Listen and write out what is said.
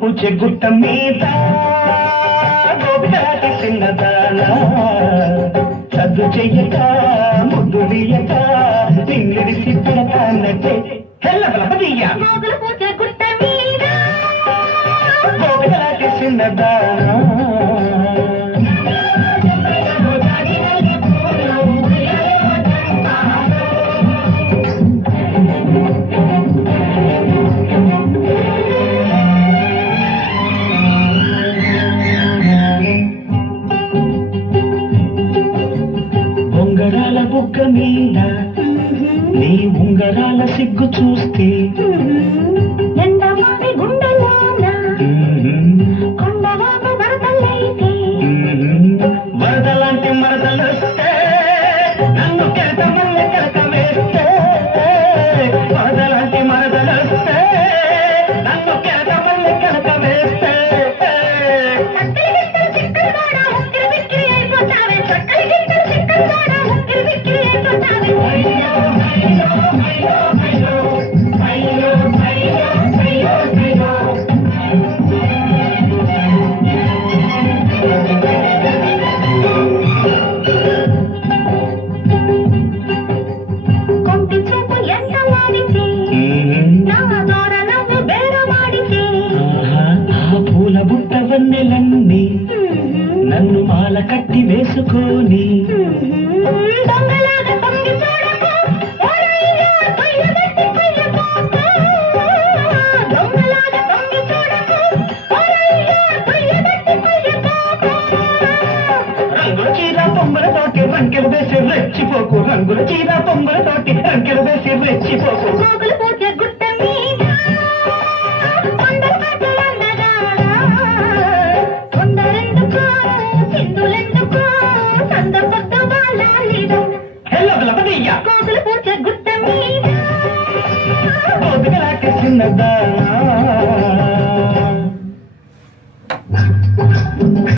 పూచే గుట్ట మీద గోపికలాంటి చిన్నదానా సద్దు చెయ్యక ముద్దులియక తింగిడిసి పెడతానట్టే హెల్లబలపదీయ గోపికలాంటి చిన్నదానా ఉంగరాల బుగ్గ మీద నీ ఉంగరాల సిగ్గు చూస్తే వరదలాంటి మరదలొస్తే నన్ను కెలక మల్లె కెలక వేస్తే వరదలాంటి మరదలొస్తే నన్ను కెలక మల్లె కెలక వేస్తే పూల బుట్టవన్నెలన్నీ నన్ను మాల కట్టి వేసుకొని రంగుల చీర పొమ్మలతోటి రంకెలు వేసి రెచ్చిపోకు రంగుల చీర పొమ్మలతోటి రంకెలు వేసి రెచ్చిపోకు గోపికలాంటి చిన్నదానా